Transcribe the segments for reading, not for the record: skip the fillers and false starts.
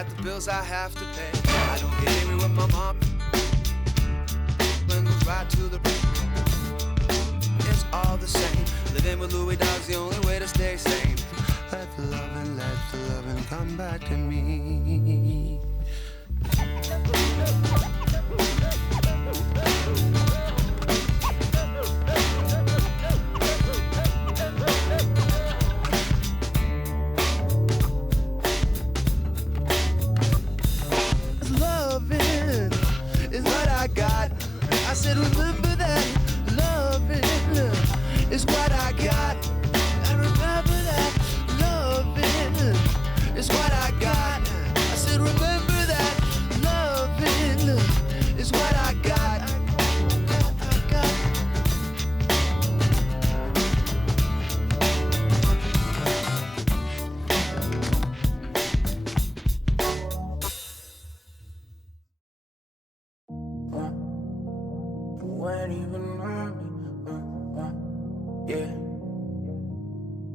at the bills I have to pay. I don't get angry with my mom. When goes right to the brain. It's all the same. Living with Louis Dog's the only way to stay sane. Let the loving come back to me. Loving is what I got. I said remember that. Loving is what I got. I remember that. Loving is what I got. I said remember that. Loving is what I got.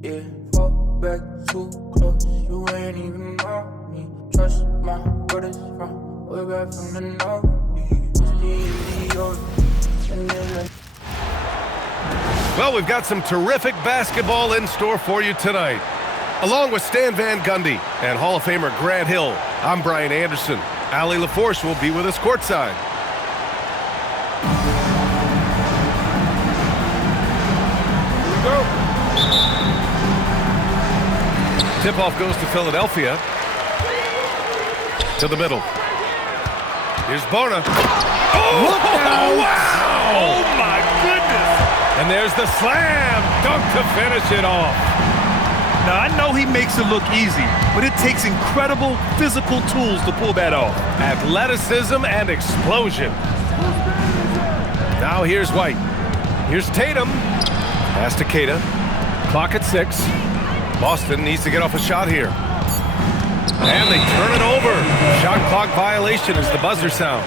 Yeah, fall back too close, you ain't even know me. Trust my brothers from way back from the north. Well, we've got some terrific basketball in store for you tonight. Along with Stan Van Gundy and Hall of Famer Grant Hill, I'm Brian Anderson. Allie LaForce will be with us courtside. Tip-off goes to Philadelphia. To the middle. Here's Bona. Oh, wow! Oh, my goodness! And there's the slam dunk to finish it off. Now, I know he makes it look easy, but it takes incredible physical tools to pull that off. Athleticism and explosion. Now here's White. Here's Tatum. Pass to Keita. Clock at 6. Boston needs to get off a shot here. And they turn it over. Shot clock violation as the buzzer sounds.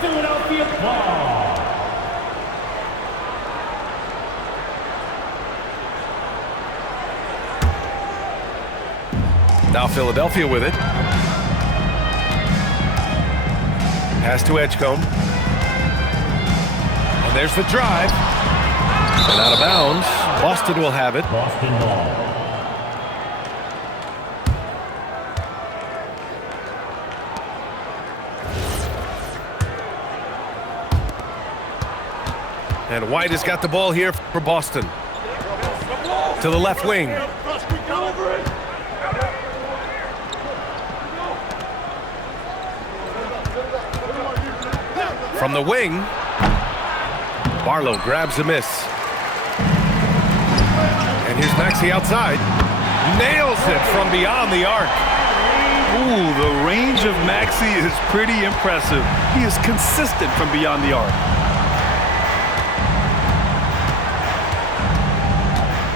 Philadelphia ball. Now Philadelphia with it. Pass to Edgecombe. And there's the drive. And out of bounds. Boston will have it. Boston ball. And White has got the ball here for Boston. To the left wing. From the wing, Barlow grabs a miss. And here's Maxey outside. Nails it from beyond the arc. Ooh, the range of Maxey is pretty impressive. He is consistent from beyond the arc.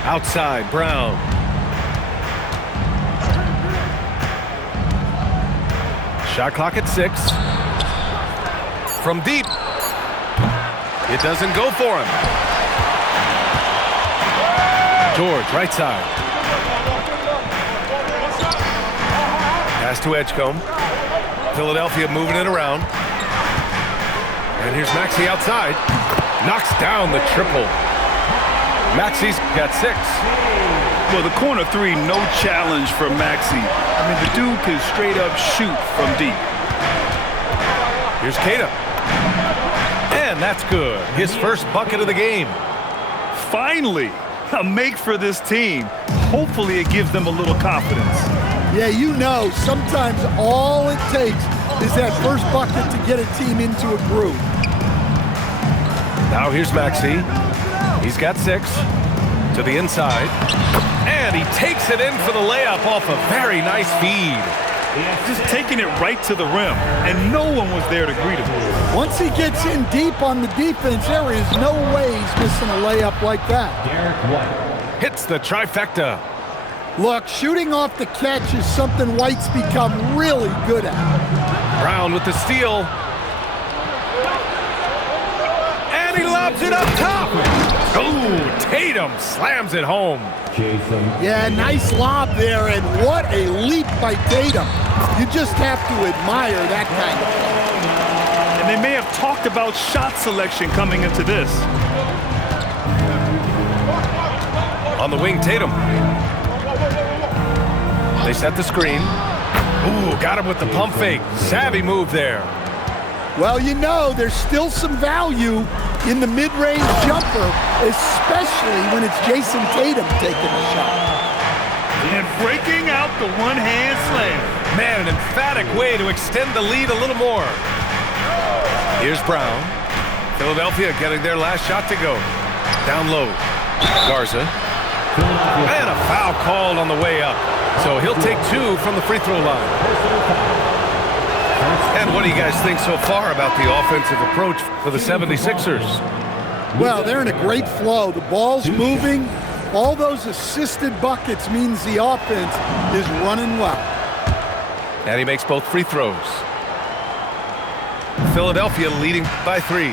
Outside, Brown. Shot clock at 6. From deep. It doesn't go for him. George, right side. Pass to Edgecombe. Philadelphia moving it around. And here's Maxey outside. Knocks down the triple. Maxey's got 6. Well, the corner 3, no challenge for Maxey. I mean, the dude can straight up shoot from deep. Here's Keita. And that's good. His first bucket of the game. Finally, a make for this team. Hopefully it gives them a little confidence. Yeah, you know, sometimes all it takes is that first bucket to get a team into a groove. Now here's Maxey. He's got 6 to the inside. And he takes it in for the layup off a very nice feed. Just taking it right to the rim, and no one was there to greet him. Once he gets in deep on the defense, there is no way he's missing a layup like that. Derek White. Hits the trifecta. Look, shooting off the catch is something White's become really good at. Brown with the steal. And he lobs it up top. Oh, Tatum slams it home. Jason. Yeah, nice lob there, and what a leap by Tatum. You just have to admire that kind of play. And they may have talked about shot selection coming into this. On the wing, Tatum. They set the screen. Ooh, got him with the pump fake. Savvy move there. Well, you know, there's still some value in the mid-range jumper, especially when it's Jason Tatum taking a shot. And breaking out the one-hand slam. Man, an emphatic way to extend the lead a little more. Here's Brown. Philadelphia getting their last shot to go. Down low. Garza. And a foul called on the way up. So he'll take 2 from the free throw line. And what do you guys think so far about the offensive approach for the 76ers? Well, they're in a great flow. The ball's moving. All those assisted buckets means the offense is running well. And he makes both free throws. Philadelphia leading by 3.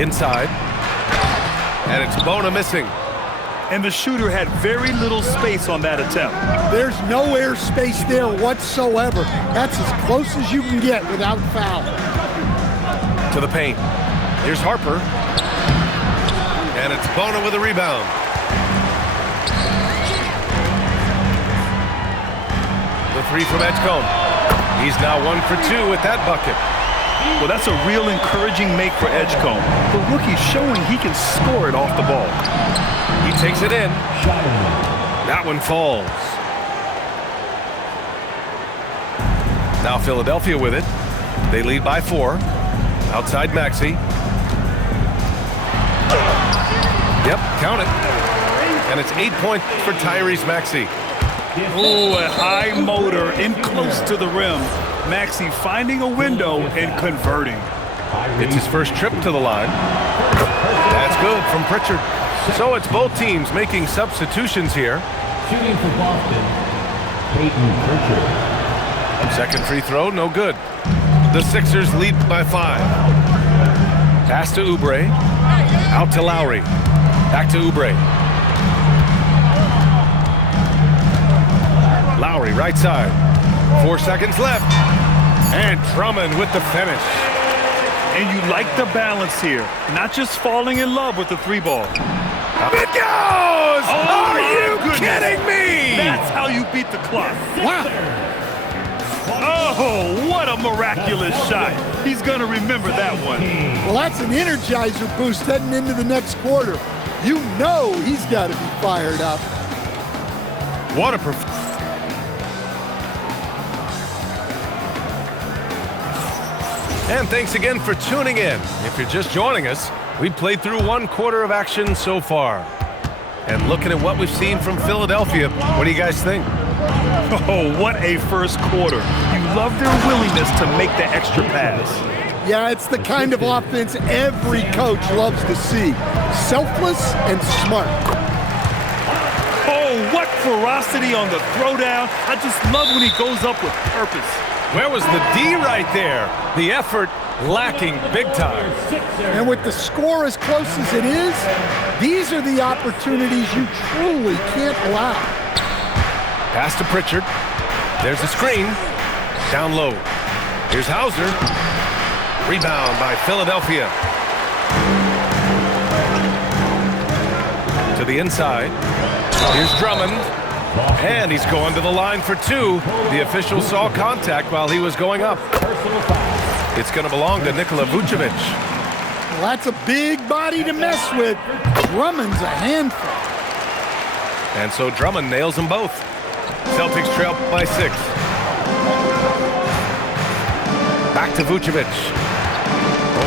Inside. And it's Bona missing. And the shooter had very little space on that attempt. There's no air space there whatsoever. That's as close as you can get without foul. To the paint. Here's Harper. And it's Bona with a rebound. The 3 from Edgecombe. He's now 1 for 2 with that bucket. Well, that's a real encouraging make for Edgecombe. The rookie's showing he can score it off the ball. He takes it in. That one falls. Now Philadelphia with it. They lead by 4. Outside Maxey. Yep, count it. And it's 8 points for Tyrese Maxey. Ooh, a high motor in close to the rim. Maxey finding a window and converting. It's his first trip to the line. That's good from Pritchard. So it's both teams making substitutions here. Shooting for Boston, Peyton Pritchard. Second free throw, no good. The Sixers lead by 5. Pass to Oubre. Out to Lowry. Back to Oubre. Lowry, right side. 4 seconds left. And Drummond with the finish. And you like the balance here. Not just falling in love with the 3-ball. It goes! Oh, Are you goodness. kidding me? That's how you beat the clock. Wow. Oh, what a miraculous shot. He's going to remember that one. Well, that's an energizer boost heading into the next quarter. You know he's got to be fired up. What a And thanks again for tuning in. If you're just joining us, we've played through 1 quarter of action so far. And looking at what we've seen from Philadelphia, what do you guys think? Oh, what a first quarter. You love their willingness to make the extra pass. Yeah, it's the kind of offense every coach loves to see. Selfless and smart. Oh, what ferocity on the throwdown. I just love when he goes up with purpose. Where was the D right there? The effort lacking big time. And with the score as close as it is, these are the opportunities you truly can't allow. Pass to Pritchard. There's a screen. Down low. Here's Hauser. Rebound by Philadelphia. To the inside. Here's Drummond. And he's going to the line for 2. The official saw contact while he was going up. It's going to belong to Nikola Vucevic. Well, that's a big body to mess with. Drummond's a handful. And so Drummond nails them both. Celtics trail by 6. Back to Vucevic.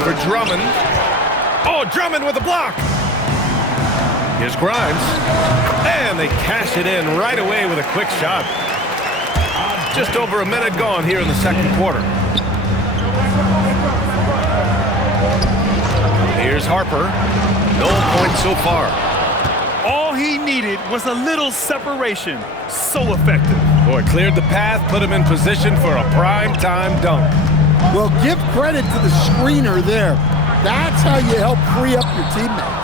Over Drummond. Oh, Drummond with a block. Here's Grimes. And they cash it in right away with a quick shot. Just over a minute gone here in the second quarter. Here's Harper. No points so far. All he needed was a little separation. So effective. Boy, cleared the path, put him in position for a prime-time dunk. Well, give credit to the screener there. That's how you help free up your teammates.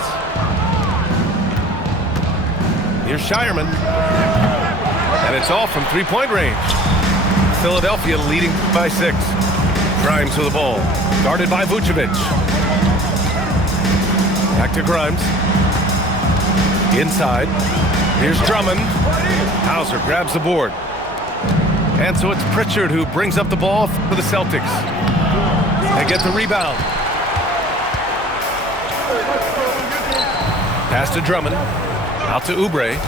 Here's Shireman. And And it's off from three-point range. Philadelphia leading by 6. Grimes with the ball. Guarded by Vucevic. Back to Grimes. Inside. Here's Drummond. Hauser grabs the board. And so it's Pritchard who brings up the ball for the Celtics. They get the rebound. Pass to Drummond. Out to Oubre.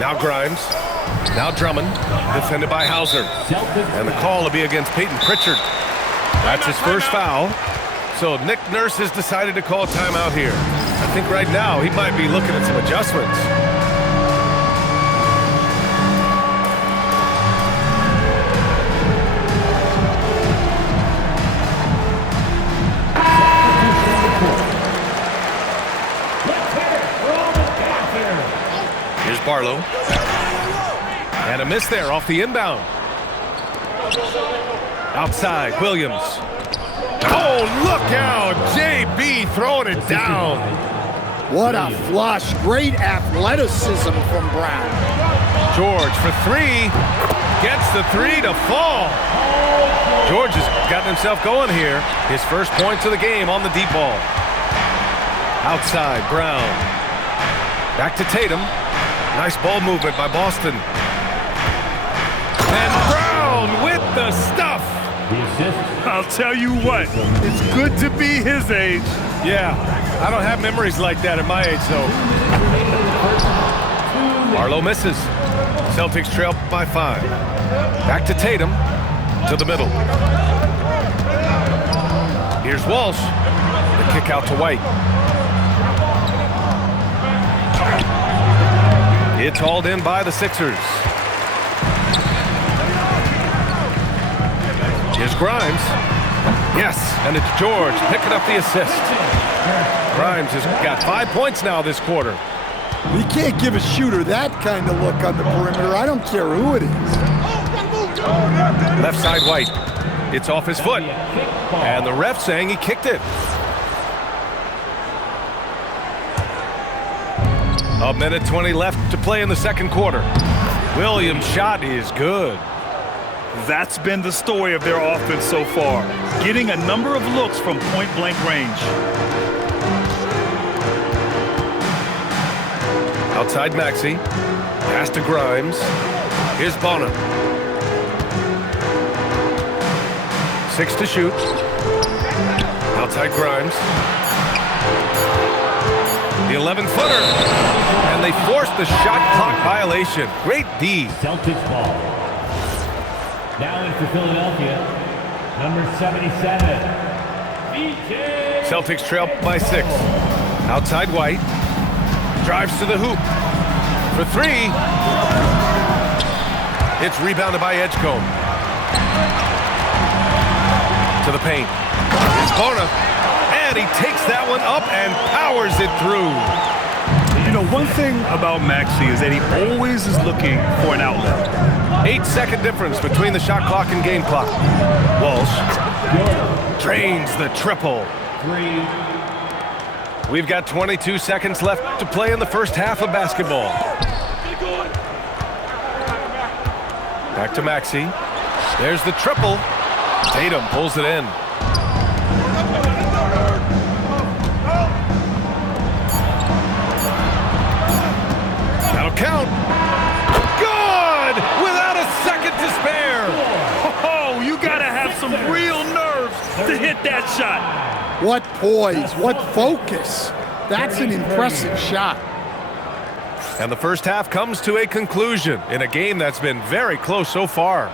Now Grimes. Now Drummond. Defended by Hauser. And the call will be against Peyton Pritchard. That's his first foul. So Nick Nurse has decided to call timeout here. I think right now he might be looking at some adjustments. Here's Barlow. And a miss there off the inbound. Outside, Williams. Oh, look out! JB throwing it down. What a flush. Great athleticism from Brown. George for 3. Gets the 3 to fall. George has gotten himself going here. His first points of the game on the deep ball. Outside, Brown. Back to Tatum. Nice ball movement by Boston. And Brown with the stuff. I'll tell you what, it's good to be his age. Yeah, I don't have memories like that at my age, though. Barlow misses. Celtics trail by 5. Back to Tatum. To the middle. Here's Walsh. The kick out to White. It's hauled in by the Sixers. Here's Grimes. Yes, and it's George picking up the assist. Grimes has got 5 points now this quarter. You can't give a shooter that kind of look on the perimeter. I don't care who it is. Left side White. It's off his foot. And the ref saying he kicked it. A minute 20 left to play in the second quarter. Williams' shot is good. That's been the story of their offense so far, getting a number of looks from point-blank range. Outside Maxey. Pass to Grimes. Here's Bonner. 6 to shoot. Outside Grimes. The 11-footer. And they forced the shot clock violation. Great D. Celtics ball. Now in for Philadelphia, number 77. Celtics trail by 6. Outside White. Drives to the hoop. For 3. It's rebounded by Edgecombe. To the paint. It's Bona. And he takes that one up and powers it through. You know, one thing about Maxey is that he always is looking for an outlet. 8-second difference between the shot clock and game clock. Walsh drains the triple. 3. We've got 22 seconds left to play in the first half of basketball. Back to Maxey. There's the triple. Tatum pulls it in. That'll count. Good! Without a second to spare. Oh, you gotta have some real nerves to hit that shot. What poise, what focus. That's an impressive shot. And the first half comes to a conclusion in a game that's been very close so far.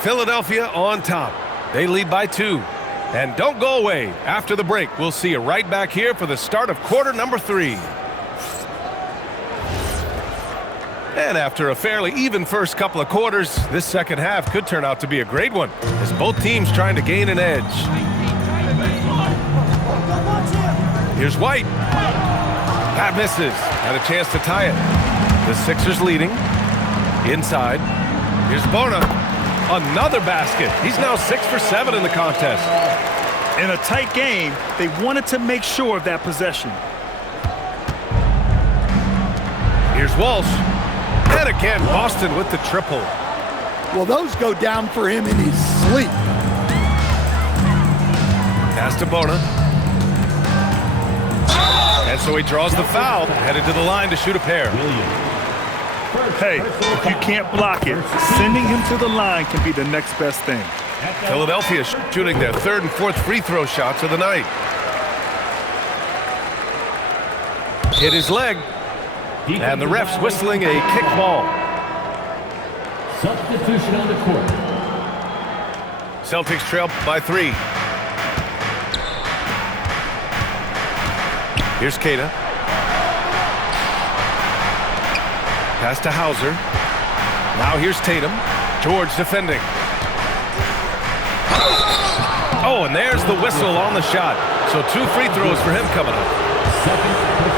Philadelphia on top. They lead by 2. And don't go away. After the break, we'll see you right back here for the start of quarter number 3. And after a fairly even first couple of quarters, this second half could turn out to be a great one, as both teams trying to gain an edge. Here's White. That misses. Had a chance to tie it. The Sixers leading. Inside. Here's Bona. Another basket. He's now 6 for 7 in the contest. In a tight game, they wanted to make sure of that possession. Here's Walsh. And again, Boston with the triple. Well, those go down for him in his sleep. Pass to Bona. And so he draws the foul, headed to the line to shoot a pair. Hey, if you can't block it, sending him to the line can be the next best thing. Philadelphia shooting their third and fourth free throw shots of the night. Hit his leg. And the ref's whistling a kick ball. Substitution on the court. Celtics trail by 3. Here's Queta. Pass to Hauser. Now here's Tatum. George defending. Oh, and there's the whistle on the shot. So 2 free throws for him coming up.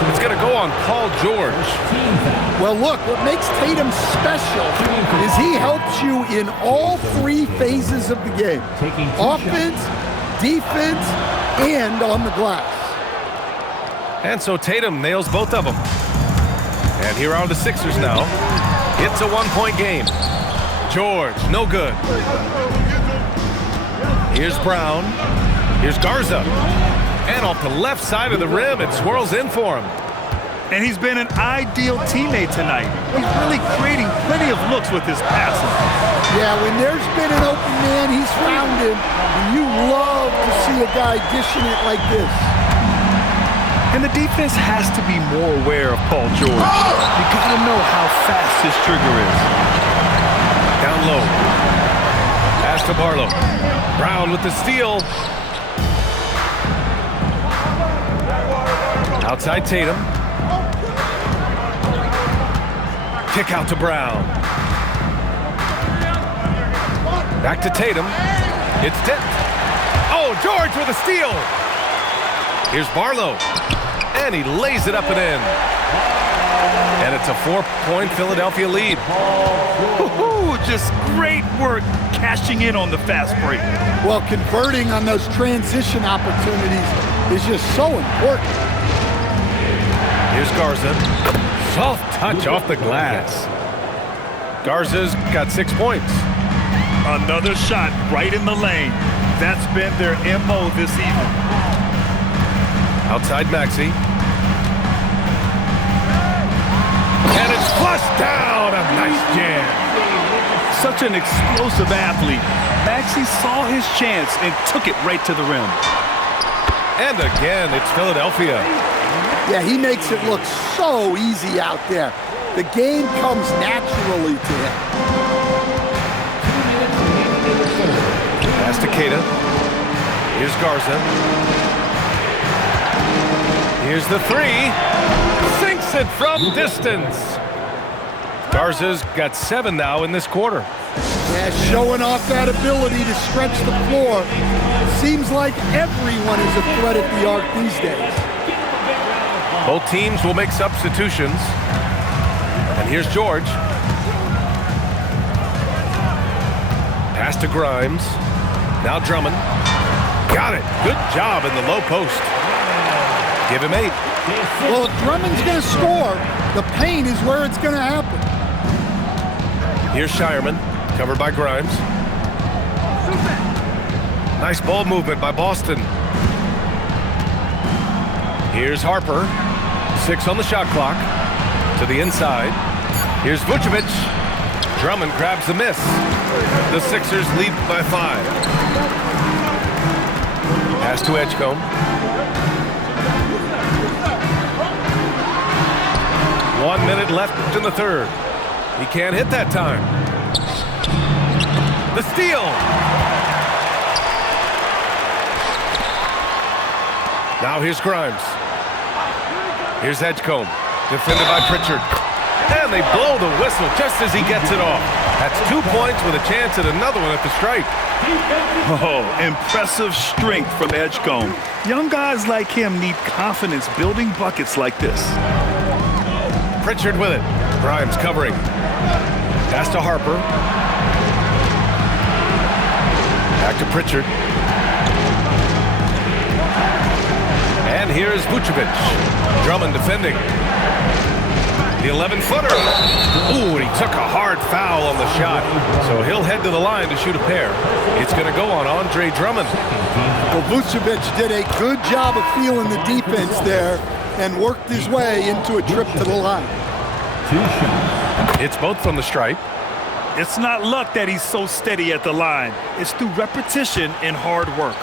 It's going to go on Paul George. Well, look, what makes Tatum special is he helps you in all 3 phases of the game. Offense, defense, and on the glass. And so Tatum nails both of them. And here are the Sixers now. It's a 1-point game. George, no good. Here's Brown. Here's Garza. And off the left side of the rim, it swirls in for him. And he's been an ideal teammate tonight. He's really creating plenty of looks with his passing. Yeah, when there's been an open man, he's found him. And you love to see a guy dishing it like this. And the defense has to be more aware of Paul George. You gotta know how fast his trigger is. Down low. Pass to Barlow. Brown with the steal. Outside Tatum. Kick out to Brown. Back to Tatum. It's tipped. Oh, George with a steal. Here's Barlow. And he lays it up and in. And it's a 4-point Philadelphia lead. Just great work cashing in on the fast break. Well, converting on those transition opportunities is just so important. Here's Garza. Soft touch off the glass. Garza's got 6 points. Another shot right in the lane. That's been their MO this evening. Outside Maxey. And it's flushed down. A nice jam. Such an explosive athlete. Maxey saw his chance and took it right to the rim. And again, it's Philadelphia. Yeah, he makes it look so easy out there. The game comes naturally to him. Pass to Queta. Here's Garza. Here's the 3. Sinks it from distance. Garza's got 7 now in this quarter. Yeah, showing off that ability to stretch the floor. Seems like everyone is a threat at the arc these days. Both teams will make substitutions. And here's George. Pass to Grimes. Now Drummond. Got it. Good job in the low post. Give him 8. Well, if Drummond's going to score, the paint is where it's going to happen. Here's Shireman, covered by Grimes. Nice ball movement by Boston. Here's Harper. 6 on the shot clock. To the inside. Here's Vucevic. Drummond grabs the miss. The Sixers lead by 5. Pass to Edgecombe. One minute left in the third. He can't hit that time. The steal. Now here's Grimes. Here's Edgecombe. Defended by Pritchard. And they blow the whistle just as he gets it off. That's 2 points with a chance at another one at the stripe. Oh, impressive strength from Edgecombe. Young guys like him need confidence building buckets like this. Pritchard with it. Grimes covering. Pass to Harper. Back to Pritchard. And here's Vucevic. Drummond defending. The 11-footer. Ooh, and he took a hard foul on the shot. So he'll head to the line to shoot a pair. It's going to go on Andre Drummond. Well, Vucevic did a good job of feeling the defense there and worked his way into a trip to the line. It's both from the stripe. It's not luck that he's so steady at the line. It's through repetition and hard work.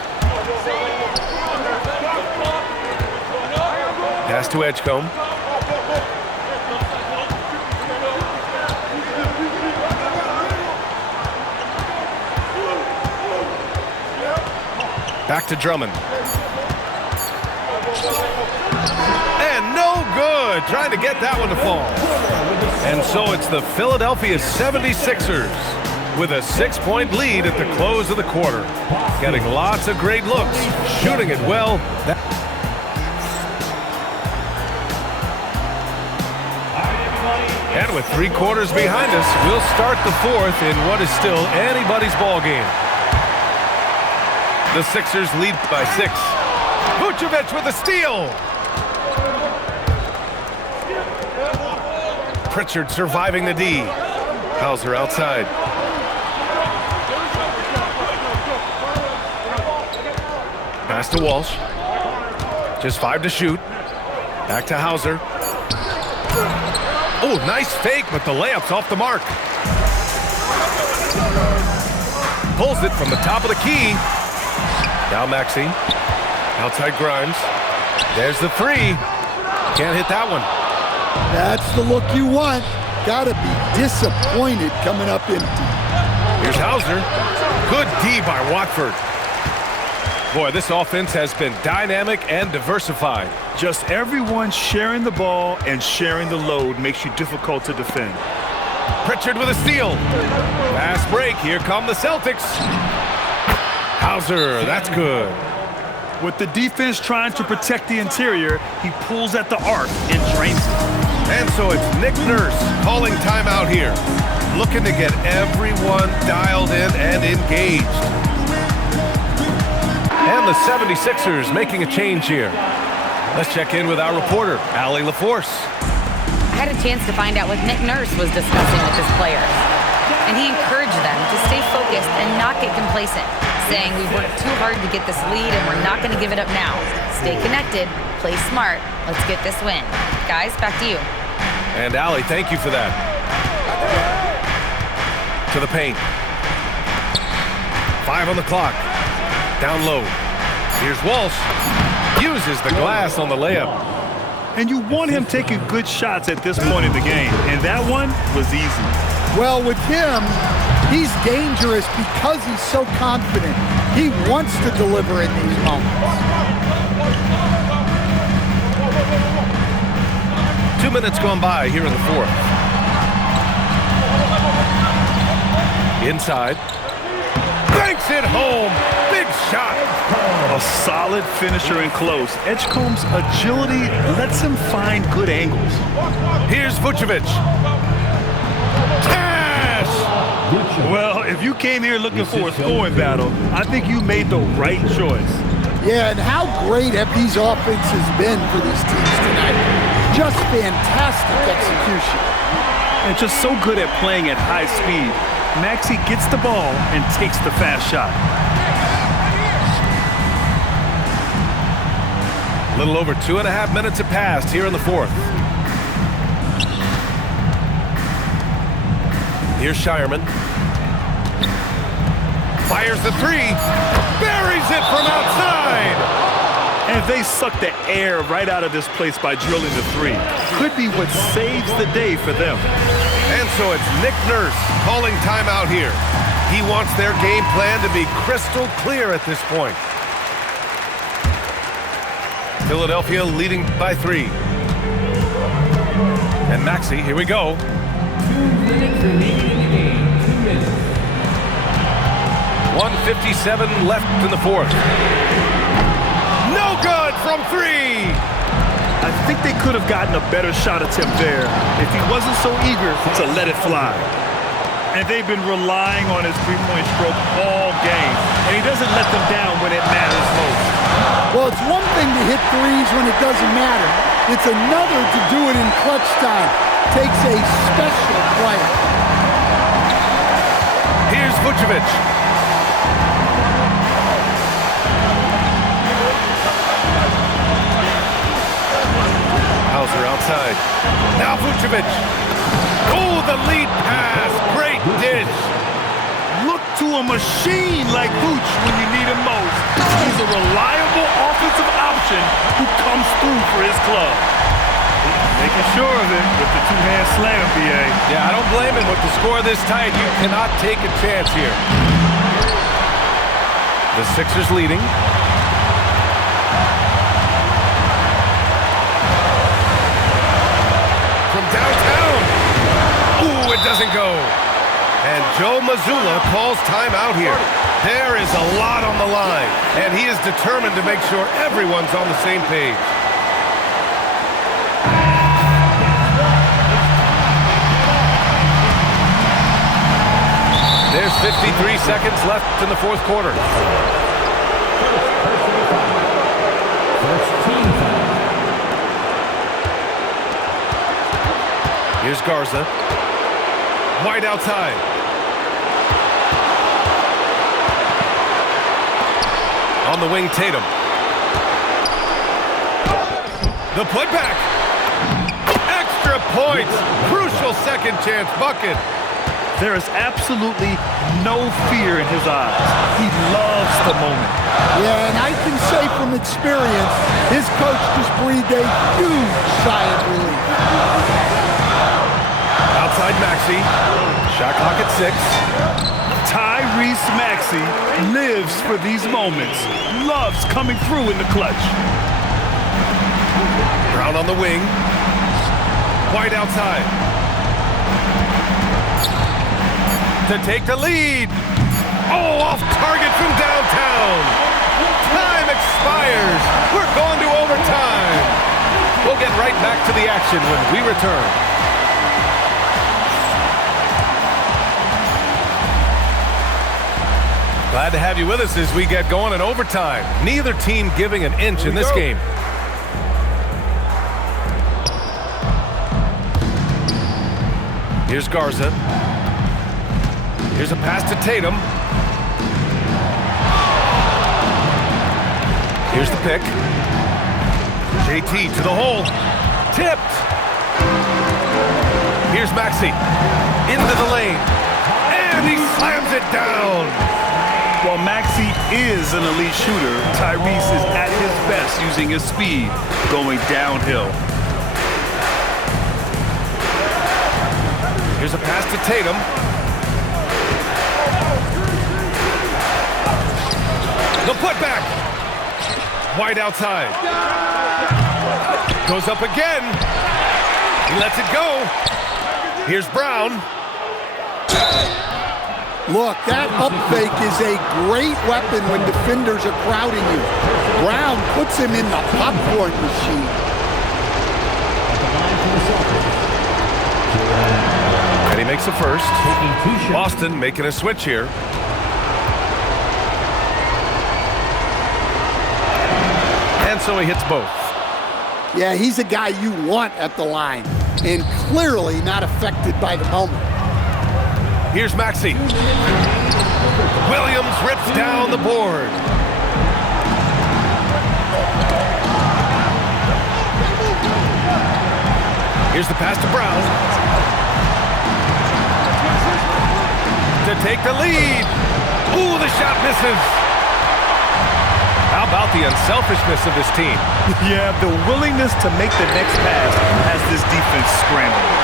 Pass to Edgecombe. Back to Drummond. And no good. Trying to get that one to fall. And so it's the Philadelphia 76ers with a 6-point lead at the close of the quarter. Getting lots of great looks, shooting it well. And with 3 quarters behind us, we'll start the fourth in what is still anybody's ball game. The Sixers lead by 6. Vucevic with a steal. Pritchard surviving the D. Hauser outside. Pass to Walsh. Just 5 to shoot. Back to Hauser. Oh, nice fake, but the layup's off the mark. Pulls it from the top of the key. Now Maxey. Outside Grimes. There's the 3. Can't hit that one. That's the look you want. Gotta be disappointed coming up empty. Here's Hauser. Good D by Watford. Boy, this offense has been dynamic and diversified. Just everyone sharing the ball and sharing the load makes you difficult to defend. Pritchard with a steal. Fast break. Here come the Celtics. Hauser, that's good. With the defense trying to protect the interior, he pulls at the arc and drains it. And so it's Nick Nurse calling timeout here. Looking to get everyone dialed in and engaged. And the 76ers making a change here. Let's check in with our reporter, Allie LaForce. I had a chance to find out what Nick Nurse was discussing with his players. And he encouraged them to stay focused and not get complacent, saying we've worked too hard to get this lead and we're not going to give it up now. Stay connected, play smart, let's get this win. Guys, back to you. And Allie, thank you for that. To the paint. 5 on the clock. Down low. Here's Walsh. Uses the glass on the layup. And you want him taking good shots at this point in the game, and that one was easy. Well, with him, he's dangerous because he's so confident. He wants to deliver in these moments. 2 minutes gone by here in the fourth. Inside. Banks it home. Big shot. A solid finisher in close. Edgecombe's agility lets him find good angles. Here's Vucevic. Cash! Well, if you came here looking for a scoring battle, I think you made the right choice. Yeah, and how great have these offenses been for these teams tonight? Just fantastic execution. And just so good at playing at high speed. Maxey gets the ball and takes the fast shot. A little over 2.5 minutes have passed here in the fourth. Here's Shireman. Fires the 3. Buries it from outside. And they suck the air right out of this place by drilling the 3. Could be what saves the day for them. And so it's Nick Nurse calling timeout here. He wants their game plan to be crystal clear at this point. Philadelphia leading by 3. And Maxey, here we go. 2 minutes remaining in the game. 2 minutes. 1:57 left in the fourth. No good from 3. I think they could have gotten a better shot attempt there if he wasn't so eager to let it fly. And they've been relying on his three-point stroke all game. And he doesn't let them down when it matters most. Well, it's one thing to hit threes when it doesn't matter. It's another to do it in clutch time. takes a special player. Here's Vucevic. Hauser outside. Now Vucevic. Oh, the lead pass. Great dish. Look to a machine like Vooch when you need him most. He's a reliable offensive option who comes through for his club. Making sure of it with the two-hand slam, B.A. Yeah, I don't blame him. With the score this tight, you cannot take a chance here. The Sixers leading. From downtown. Ooh, it doesn't go. And Joe Mazzulla calls timeout here. There is a lot on the line, and he is determined to make sure everyone's on the same page. There's 53 seconds left in the fourth quarter. Here's Garza. White outside. On the wing, Tatum. The putback. Extra points. Crucial second chance bucket. There is absolutely no fear in his eyes. He loves the moment. Yeah, and I can say from experience, his coach just breathed a huge sigh of relief. Outside Maxey. Shot clock at 6. Tyrese Maxey lives for these moments. Loves coming through in the clutch. Brown on the wing. White outside. To take the lead. Oh, off target from downtown. Time expires. We're going to overtime. We'll get right back to the action when we return. Glad to have you with us as we get going in overtime. Neither team giving an inch in this game. Here's Garza. Here's a pass to Tatum. Here's the pick. JT to the hole. Tipped. Here's Maxey. Into the lane. And he slams it down. While Maxey is an elite shooter, Tyrese is at his best using his speed going downhill. Here's a pass to Tatum. The putback. White outside. Goes up again. He lets it go. Here's Brown. Look, that up fake is a great weapon when defenders are crowding you. Brown puts him in the popcorn machine. And he makes a first. Boston making a switch here. And so he hits both. Yeah, he's a guy you want at the line, and clearly not affected by the moment. Here's Maxey. Williams rips down the board. Here's the pass to Brown. To take the lead. Ooh, the shot misses. How about the unselfishness of this team? Yeah, the willingness to make the next pass has this defense scrambling.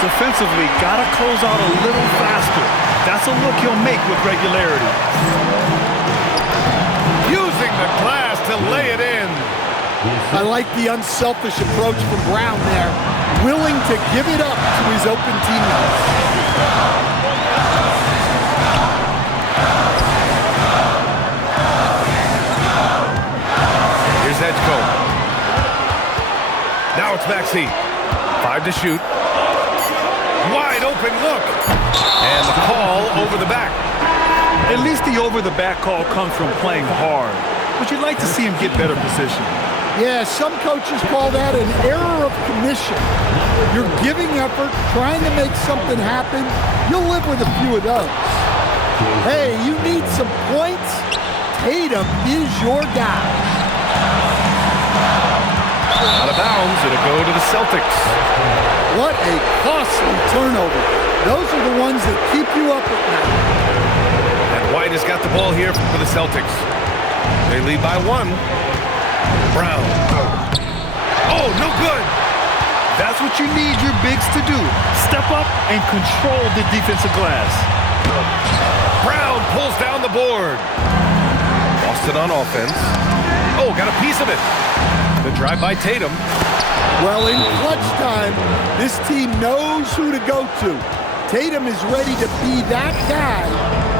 Defensively, gotta close out a little faster. That's a look he'll make with regularity. Using the glass to lay it in. I like the unselfish approach from Brown there, willing to give it up to his open teammates. Here's Edgecombe. Now it's Maxey. 5 to shoot. Wide open look. And the call over the back. At least the over-the-back call comes from playing hard, but you'd like to see him get better position. Yeah, some coaches call that an error of commission. You're giving effort, trying to make something happen. You'll live with a few of those. Hey, you need some points? Tatum is your guy. Out of bounds, it'll go to the Celtics. What a costly turnover. Those are the ones that keep you up at night. And White has got the ball here for the Celtics. They lead by 1. Brown. Oh, no good. That's what you need your bigs to do. Step up and control the defensive glass. Brown pulls down the board. Boston on offense. Oh, got a piece of it. The drive by Tatum. Well, in clutch time, this team knows who to go to. Tatum is ready to be that guy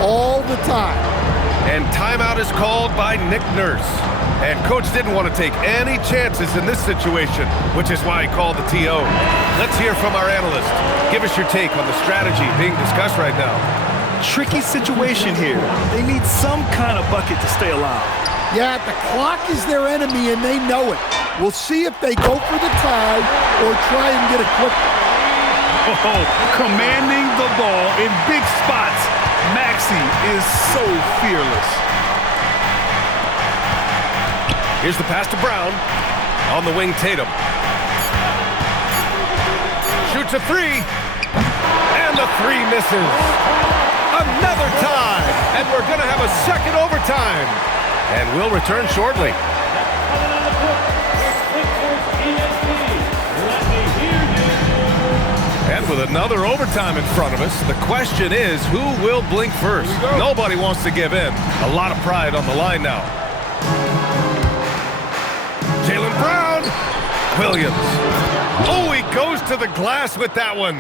all the time. And timeout is called by Nick Nurse. And coach didn't want to take any chances in this situation, which is why he called the TO. Let's hear from our analyst. Give us your take on the strategy being discussed right now. Tricky situation here. They need some kind of bucket to stay alive. Yeah, the clock is their enemy and they know it. We'll see if they go for the tie or try and get a quick. Oh, commanding the ball in big spots. Maxey is so fearless. Here's the pass to Brown. On the wing, Tatum. Shoots a 3. And the 3 misses. Another tie. And we're going to have a second overtime. And we'll return shortly. And with another overtime in front of us, the question is, who will blink first? Nobody wants to give in. A lot of pride on the line now. Jaylen Brown. Williams. Oh, he goes to the glass with that one.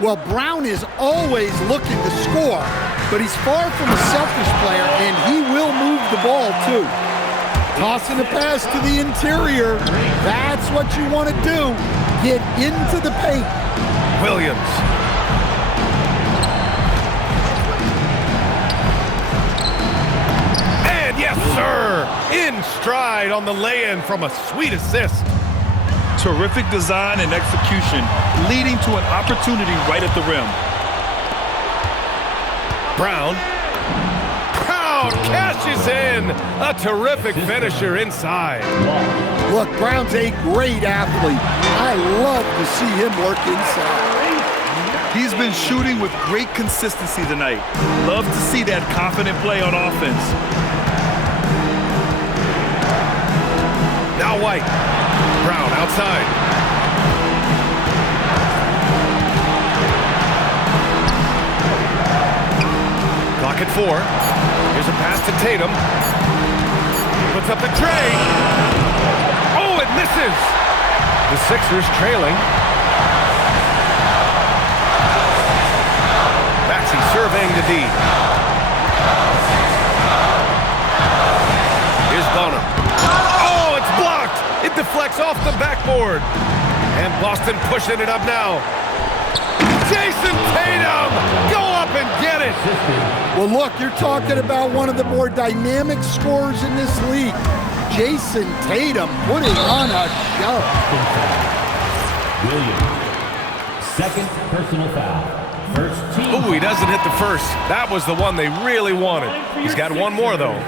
Well, Brown is always looking to score, but he's far from a selfish player, and he will move the ball, too. Tossing a pass to the interior. That's what you want to do. Get into the paint. Williams. And yes, sir, in stride on the lay-in from a sweet assist. Terrific design and execution, leading to an opportunity right at the rim. Brown. Brown cashes in. A terrific finisher inside. Look, Brown's a great athlete. I love to see him work inside. He's been shooting with great consistency tonight. Love to see that confident play on offense. Now White. Brown outside. Clock at 4. Here's a pass to Tatum. Puts up the tray. Oh, it misses. The Sixers trailing. Maxey surveying the D. Here's Bonner. Oh, it's blocked. It deflects off the backboard. And Boston pushing it up now. Jason Tatum! Go up and get it! Well, look, you're talking about one of the more dynamic scorers in this league. Jason Tatum putting on a show. Williams. Second personal foul. First team. Ooh, he doesn't hit the first. That was the one they really wanted. He's got one more, though.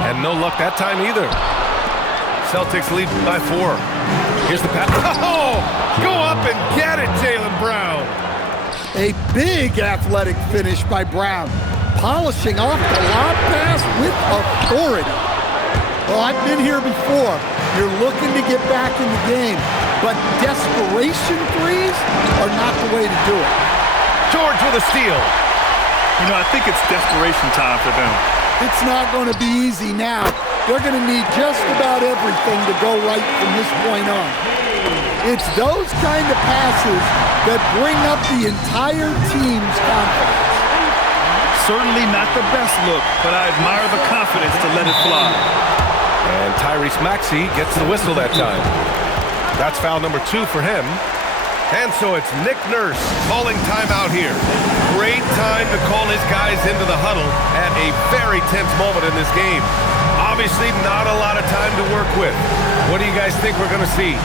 And no luck that time either. Celtics lead by 4. Here's the pass. Oh! Go up and get it, Jaylen Brown. A big athletic finish by Brown. Polishing off the lob pass with authority. Well, I've been here before. You're looking to get back in the game, but desperation threes are not the way to do it. George with a steal. You know, I think it's desperation time for them. It's not going to be easy now. They're going to need just about everything to go right from this point on. It's those kind of passes that bring up the entire team's confidence. Certainly not the best look, but I admire the confidence to let it fly. And Tyrese Maxey gets the whistle that time. That's foul number 2 for him. And so it's Nick Nurse calling timeout here. Great time to call his guys into the huddle at a very tense moment in this game. Obviously not a lot of time to work with. What do you guys think we're going to see?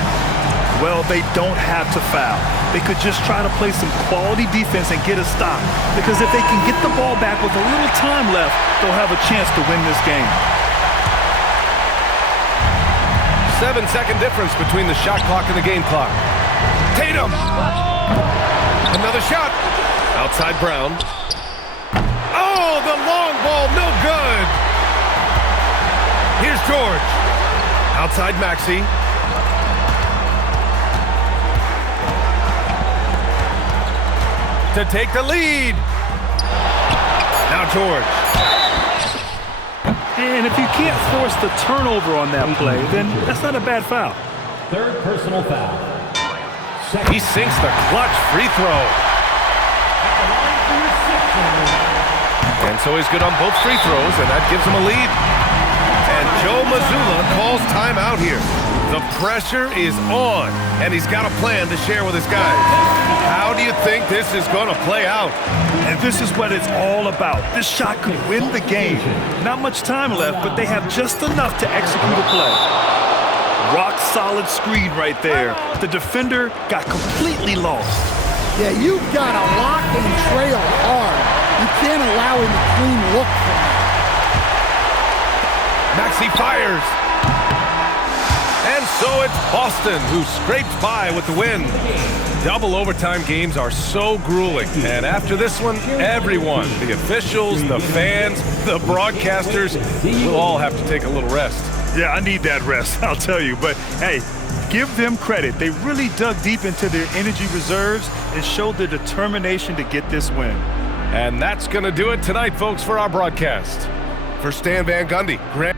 Well, they don't have to foul. They could just try to play some quality defense and get a stop. Because if they can get the ball back with a little time left, they'll have a chance to win this game. 7-second difference between the shot clock and the game clock. Tatum! Another shot. Outside Brown. Oh, the long ball, no good. Here's George. Outside Maxey. To take the lead. Now George. And if you can't force the turnover on that play, then that's not a bad foul. Third personal foul. He sinks the clutch free throw. And so he's good on both free throws, and that gives him a lead. And Joe Mazzulla calls timeout here. The pressure is on, and he's got a plan to share with his guys. How do you think this is going to play out? And this is what it's all about. This shot could win the game. Not much time left, but they have just enough to execute a play. Rock solid screen right there. The defender got completely lost. Yeah, you've got to lock and trail hard. You can't allow him a clean look from that. Maxey fires. And so it's Boston who scrapes by with the win. Double overtime games are so grueling. And after this one, everyone, the officials, the fans, the broadcasters, will all have to take a little rest. Yeah, I need that rest, I'll tell you. But, hey, give them credit. They really dug deep into their energy reserves and showed their determination to get this win. And that's going to do it tonight, folks, for our broadcast. For Stan Van Gundy, Grant